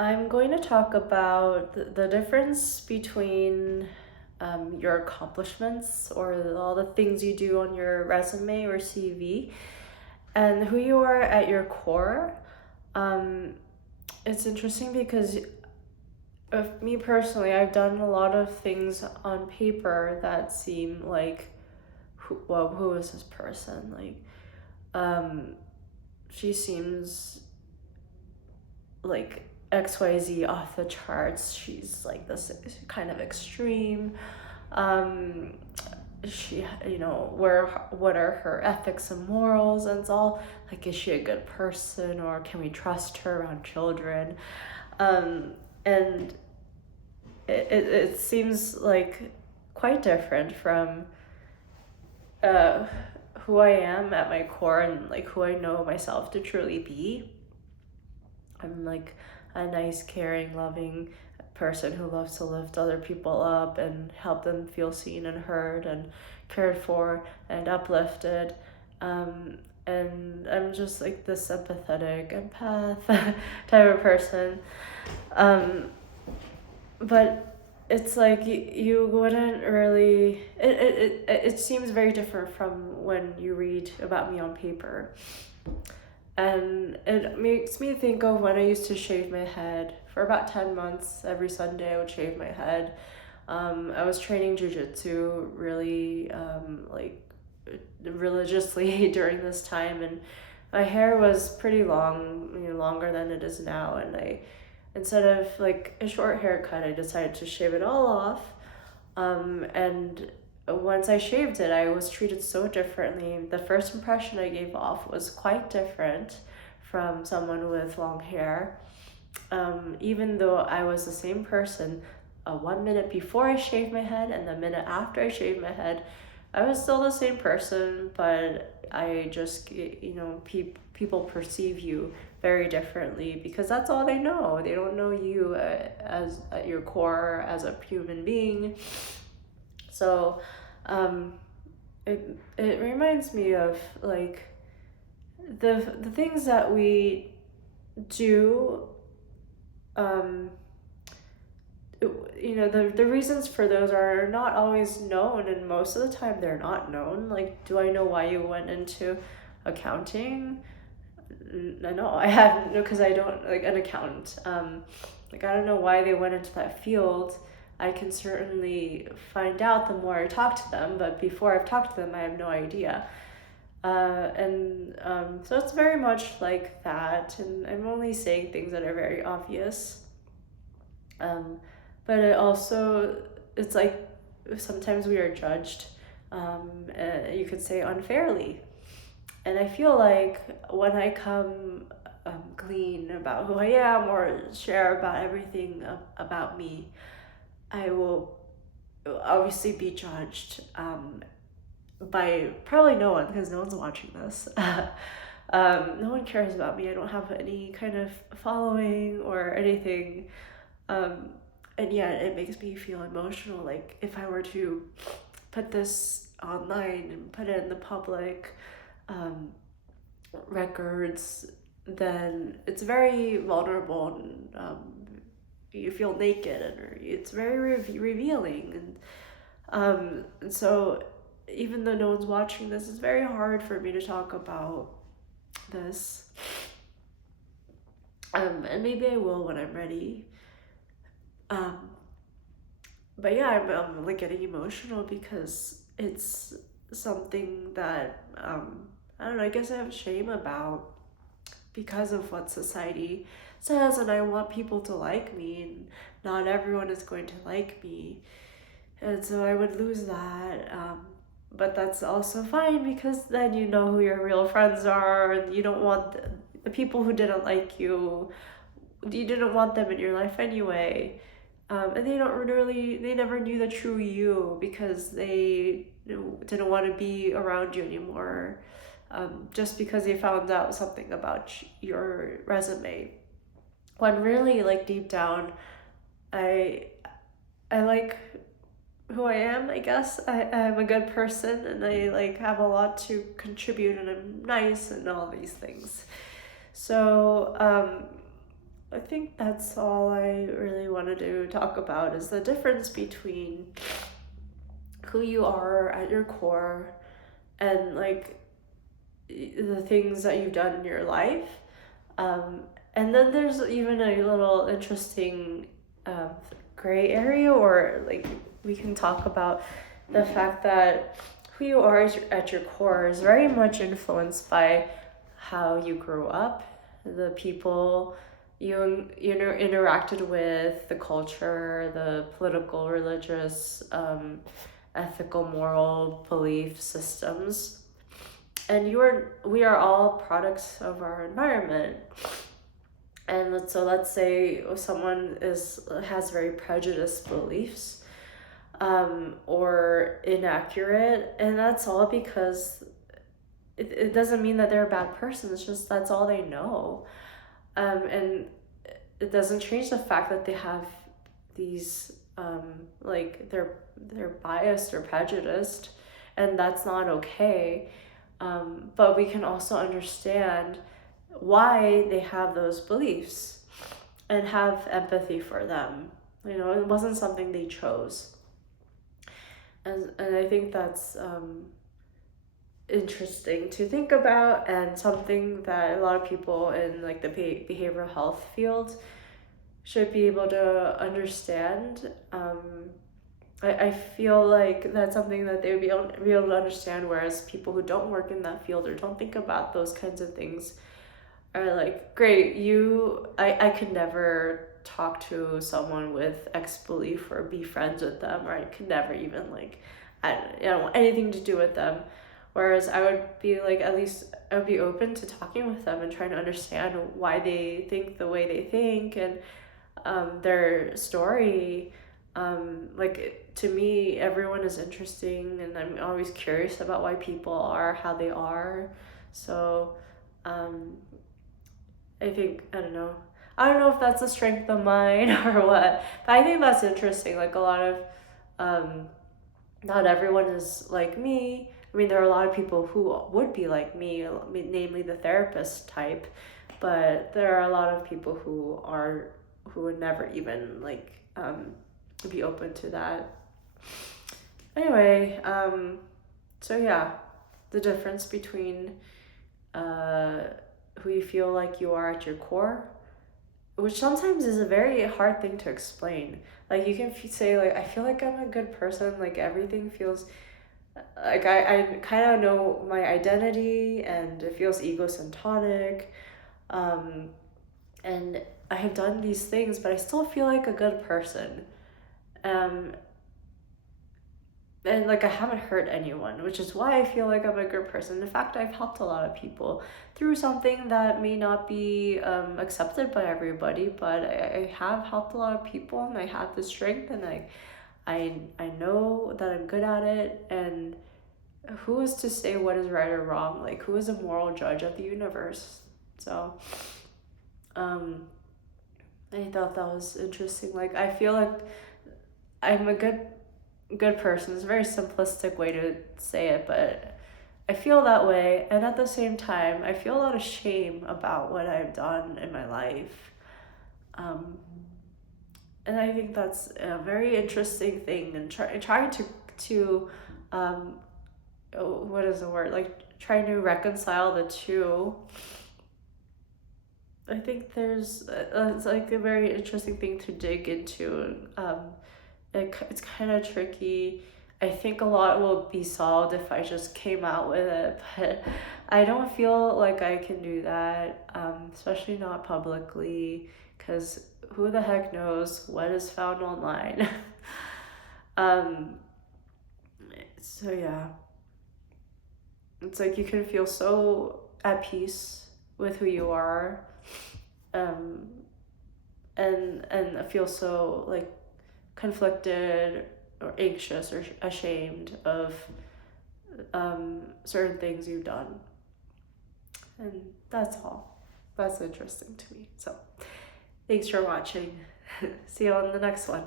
I'm going to talk about the difference between your accomplishments or all the things you do on your resume or CV and who you are at your core. Um, it's interesting because of me personally, I've done a lot of things on paper that seem like, who is this person? Um, she seems like XYZ off the charts. She's like this kind of extreme. Um, she, what are her ethics and morals? And it's all like, is she a good person or can we trust her around children? And it seems like quite different from uh, who I am at my core and like who I know myself to truly be. I'm like a nice, caring, loving person who loves to lift other people up and help them feel seen and heard and cared for and uplifted. And I'm just like this empathetic empath type of person. Um, but it's like you wouldn't really, it seems very different from when you read about me on paper. And it makes me think of when I used to shave my head. For about 10 months, every Sunday I would shave my head. I was training jujitsu really religiously during this time, and my hair was pretty long, longer than it is now. And instead of like a short haircut, I decided to shave it all off. And once I shaved it, I was treated so differently. The first impression I gave off was quite different from someone with long hair. Even though I was the same person 1 minute before I shaved my head and the minute after I shaved my head, I was still the same person, but I just, people perceive you very differently because that's all they know. They don't know you as at your core as a human being. So um, it reminds me of like the things that we do. Um, the reasons for those are not always known, and most of the time they're not known. Like, do I know why you went into accounting? No, I haven't, because I don't like an accountant. Like, I don't know why they went into that field. I can certainly find out the more I talk to them, but before I've talked to them, I have no idea. And so it's very much like that, and I'm only saying things that are very obvious. Um, but it's like sometimes we are judged, you could say unfairly. And I feel like when I come clean about who I am or share about everything about me, I will obviously be judged by probably no one because no one's watching this. No one cares about me. I don't have any kind of following or anything. Um, and yet it makes me feel emotional. Like if I were to put this online and put it in the public um, records, then it's very vulnerable and you feel naked and it's very revealing. And so even though no one's watching this, it's very hard for me to talk about this. And maybe I will when I'm ready. Um, but yeah, I'm like getting emotional because it's something that I don't know. I guess I have shame about because of what society says, and I want people to like me, and not everyone is going to like me, and so I would lose that. But that's also fine because then you know who your real friends are, and you don't want the people who didn't like you. You didn't want them in your life anyway. And they never knew the true you because they didn't want to be around you anymore, just because they found out something about your resume. When really, like deep down, I I like who I am. I guess I'm a good person and I like have a lot to contribute and I'm nice and all these things. So I think that's all I really wanted to talk about is the difference between who you are at your core and like the things that you've done in your life. Um, and then there's even a little interesting um, gray area, or like we can talk about the fact that who you are at your core is very much influenced by how you grew up, the people you know interacted with, the culture, the political, religious, ethical, moral belief systems, and we are all products of our environment. And let's say someone has very prejudiced beliefs, or inaccurate, and that's all because it doesn't mean that they're a bad person. It's just that's all they know, and it doesn't change the fact that they have these like they're biased or prejudiced, and that's not okay. But we can also understand why they have those beliefs and have empathy for them. You know, it wasn't something they chose. And I think that's interesting to think about, and something that a lot of people in like the behavioral health field should be able to understand. I feel like that's something that they would be able to understand, whereas people who don't work in that field or don't think about those kinds of things are like, great, I could never talk to someone with X belief or be friends with them, or I could never even like, I don't want anything to do with them. Whereas I would be like, at least I would be open to talking with them and trying to understand why they think the way they think, and their story. Like to me, everyone is interesting, and I'm always curious about why people are how they are. So, um, I don't know if that's a strength of mine or what, but I think that's interesting. Like a lot of, um, not everyone is like me. I mean, there are a lot of people who would be like me, namely the therapist type, but there are a lot of people who would never even like be open to that. Anyway, so yeah, the difference between uh, who you feel like you are at your core, which sometimes is a very hard thing to explain. Like you can say like, I feel like I'm a good person, like everything feels like I kind of know my identity and it feels egosyntonic, um, and I have done these things, but I still feel like a good person. Um, and like I haven't hurt anyone, which is why I feel like I'm a good person. In fact, I've helped a lot of people through something that may not be accepted by everybody, but I have helped a lot of people, and I have the strength, and I know that I'm good at it. And who is to say what is right or wrong? Like, who is a moral judge of the universe? So, um, I thought that was interesting. Like, I feel like I'm a good person. It's a very simplistic way to say it, but I feel that way. And at the same time, I feel a lot of shame about what I've done in my life. Um, and I think that's a very interesting thing. And trying to um, what is the word? Like trying to reconcile the two. I think it's like a very interesting thing to dig into. It's kind of tricky. I think a lot will be solved if I just came out with it, but I don't feel like I can do that, especially not publicly, because who the heck knows what is found online. um, so yeah, it's like you can feel so at peace with who you are, um, and feel so like conflicted or anxious or ashamed of certain things you've done. And that's all. That's interesting to me. So thanks for watching. See you on the next one.